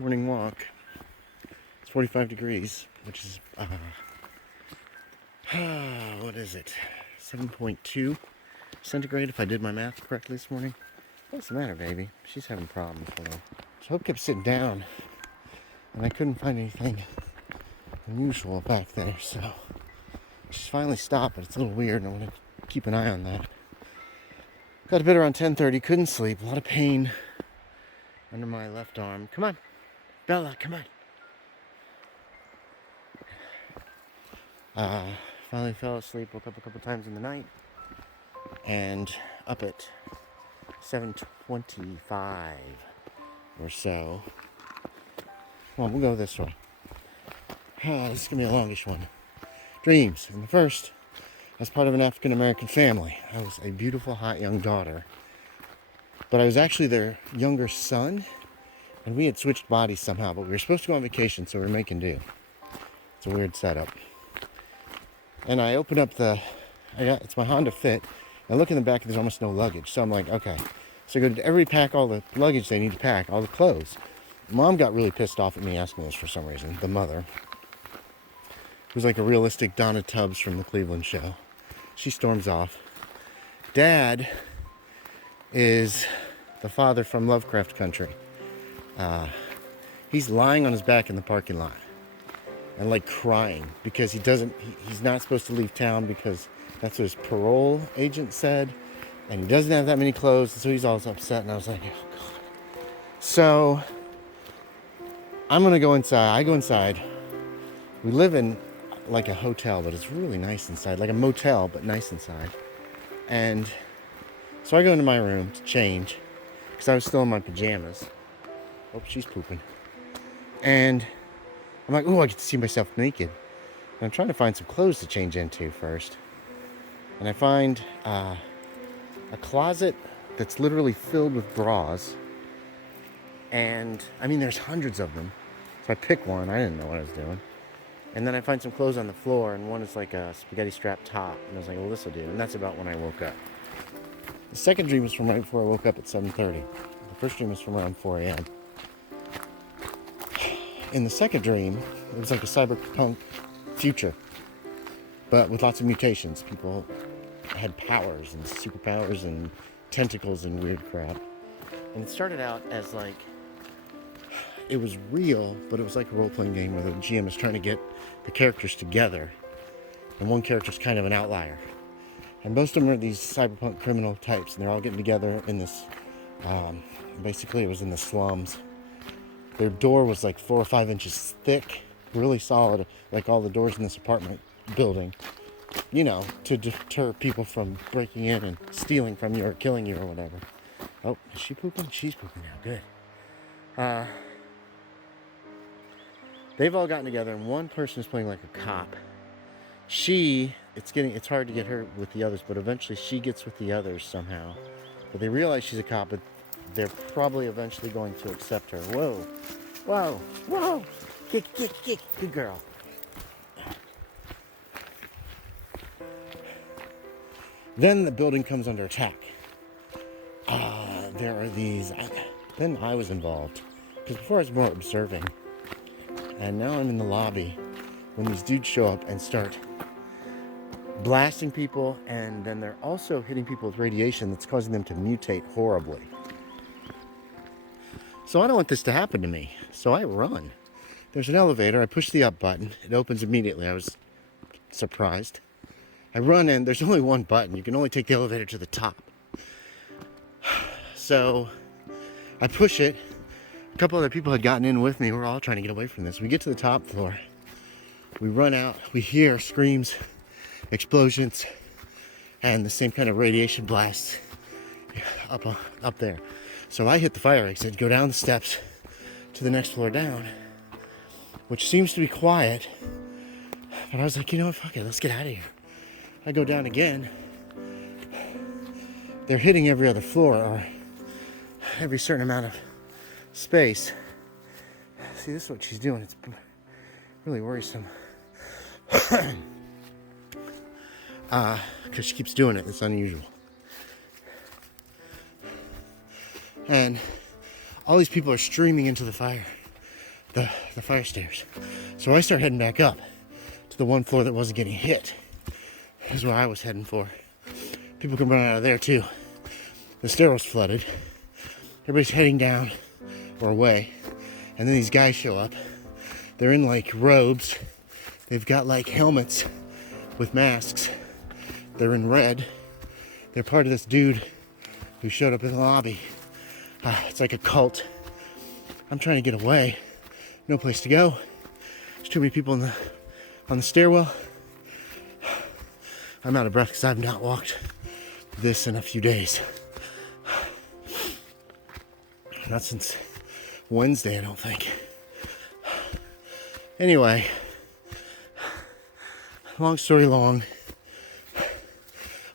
morning walk. It's 45 degrees, which is, what is it? 7.2 centigrade if I did my math correctly this morning. What's the matter, baby? She's having problems. Hold on. So Hope kept sitting down, and I couldn't find anything unusual back there, so she's finally stopped, but it's a little weird, and I want to keep an eye on that. Got to bed around 10:30, couldn't sleep, a lot of pain under my left arm. Come on, Bella, come on. Finally fell asleep, woke up a couple times in the night, and up at 7:25 or so. Well, we'll go this way. This is going to be a longish one. Dreams. And the first, as part of an African-American family, I was a beautiful, hot, young daughter. But I was actually their younger son, and we had switched bodies somehow, but we were supposed to go on vacation, so we were making do. It's a weird setup. And I open up it's my Honda Fit. I look in the back and there's almost no luggage. So I'm like, okay. So I go to everybody pack all the luggage they need to pack, all the clothes. Mom got really pissed off at me asking this for some reason, the mother. It was like a realistic Donna Tubbs from the Cleveland show. She storms off. Dad is the father from Lovecraft Country. He's lying on his back in the parking lot and like crying because he's not supposed to leave town because that's what his parole agent said, and he doesn't have that many clothes, and so he's all upset. And I was like, oh god. So I'm gonna go inside. I go inside. We live in like a hotel, but it's really nice inside, like a motel but nice inside. And so I go into my room to change because I was still in my pajamas. Oh, she's pooping. And I'm like, oh, I get to see myself naked. And I'm trying to find some clothes to change into first. And I find a closet that's literally filled with bras. And, I mean, there's hundreds of them. So I pick one. I didn't know what I was doing. And then I find some clothes on the floor, and one is like a spaghetti strap top. And I was like, well, this will do. And that's about when I woke up. The second dream was from right before I woke up at 7:30. The first dream was from around 4 a.m. In the second dream, it was like a cyberpunk future, but with lots of mutations. People had powers and superpowers and tentacles and weird crap. And it started out as like, it was real, but it was like a role-playing game where the GM is trying to get the characters together, and one character's kind of an outlier. And most of them are these cyberpunk criminal types, and they're all getting together in this, basically it was in the slums. Their door was like 4 or 5 inches thick, really solid, like all the doors in this apartment building, you know, to deter people from breaking in and stealing from you or killing you or whatever. Oh, is she pooping? She's pooping now, good. They've all gotten together, and one person is playing like a cop. It's hard to get her with the others, but eventually she gets with the others somehow. But they realize she's a cop, but they're probably eventually going to accept her. Whoa, whoa, whoa, kick, good girl. Then the building comes under attack. There are these, then I was involved, because before I was more observing, and now I'm in the lobby when these dudes show up and start blasting people, and then they're also hitting people with radiation that's causing them to mutate horribly. So I don't want this to happen to me, so I run. There's an elevator, I push the up button, it opens immediately. I was surprised. I run in, there's only one button, you can only take the elevator to the top. So I push it. A couple other people had gotten in with me. We're all trying to get away from this. We get to the top floor. We run out. We hear screams, explosions, and the same kind of radiation blast up there. So I hit the fire exit, go down the steps to the next floor down, which seems to be quiet. But I was like, you know what, fuck it, let's get out of here. I go down again. They're hitting every other floor or every certain amount of space. See, this is what she's doing. It's really worrisome. Because she keeps doing it. It's unusual. And all these people are streaming into the fire. the fire stairs. So I start heading back up to the one floor that wasn't getting hit. That's where I was heading for. People can run out of there too. The stairwell's flooded. Everybody's heading down or away. And then these guys show up. They're in like robes. They've got like helmets with masks. They're in red. They're part of this dude who showed up in the lobby. It's like a cult. I'm trying to get away. No place to go. There's too many people on the stairwell. I'm out of breath because I've not walked this in a few days. Not since Wednesday, I don't think. Anyway, long story long,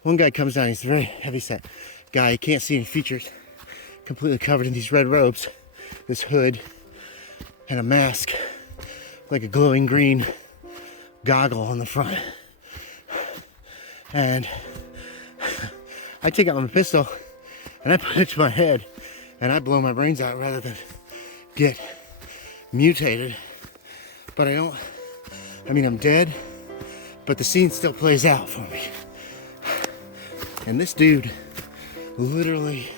one guy comes down. He's a very heavy-set guy. He can't see any features. Completely covered in these red robes, this hood, and a mask, like a glowing green goggle on the front. And I take out my pistol and I put it to my head and I blow my brains out rather than get mutated. But I'm dead, but the scene still plays out for me. And this dude literally,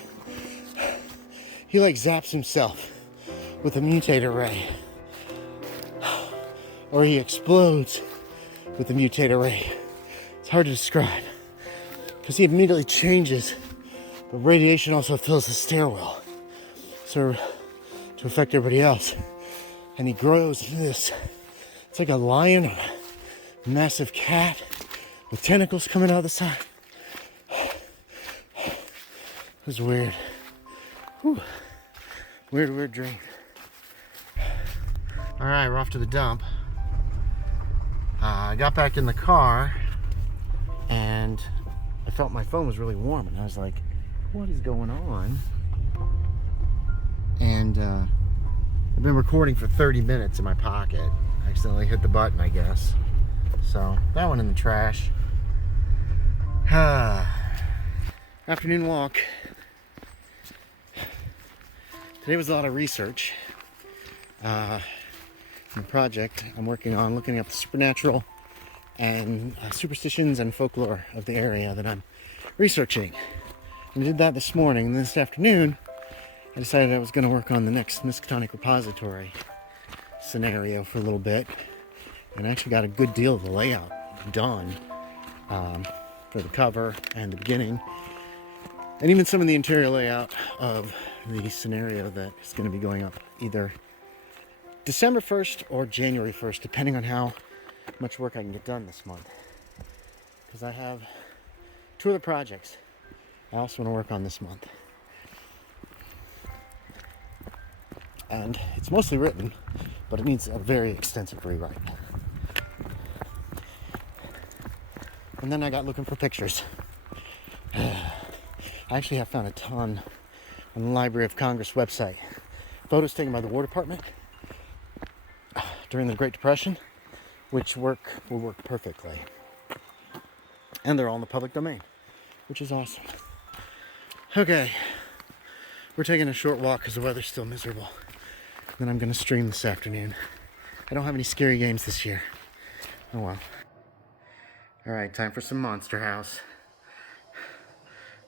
he like zaps himself with a mutator ray. Or he explodes with the mutator ray. It's hard to describe because he immediately changes, but radiation also fills the stairwell, so to affect everybody else. And he grows into this. It's like a lion or a massive cat with tentacles coming out the side. It was weird. Whew. Weird dream. All right, we're off to the dump. I got back in the car and I felt my phone was really warm and I was like, what is going on? And I've been recording for 30 minutes in my pocket. I accidentally hit the button, I guess. So that went in the trash. Afternoon walk. Today was a lot of research. A project I'm working on, looking up the supernatural and superstitions and folklore of the area that I'm researching. And I did that this morning, and this afternoon I decided I was going to work on the next Miskatonic repository scenario for a little bit, and I actually got a good deal of the layout done for the cover and the beginning, and even some of the interior layout of the scenario that is going to be going up either December 1st or January 1st, depending on how much work I can get done this month. Because I have 2 other projects I also want to work on this month. And it's mostly written, but it needs a very extensive rewrite. And then I got looking for pictures. I actually have found a ton on the Library of Congress website. Photos taken by the War Department during the Great Depression, which will work perfectly. And they're all in the public domain, which is awesome. Okay, we're taking a short walk because the weather's still miserable. Then I'm going to stream this afternoon. I don't have any scary games this year. Oh well. Alright, time for some Monster House.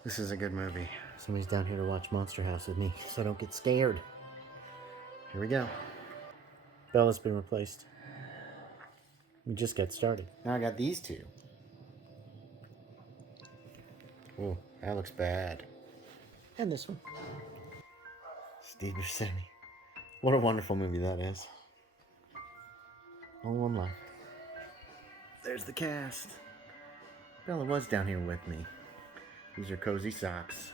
This is a good movie. Somebody's down here to watch Monster House with me, so I don't get scared. Here we go. Bella's been replaced. We just got started. Now I got these 2. Oh, that looks bad. And this one. Steve Buscemi. What a wonderful movie that is. Only one left. There's the cast. Bella was down here with me. These are cozy socks.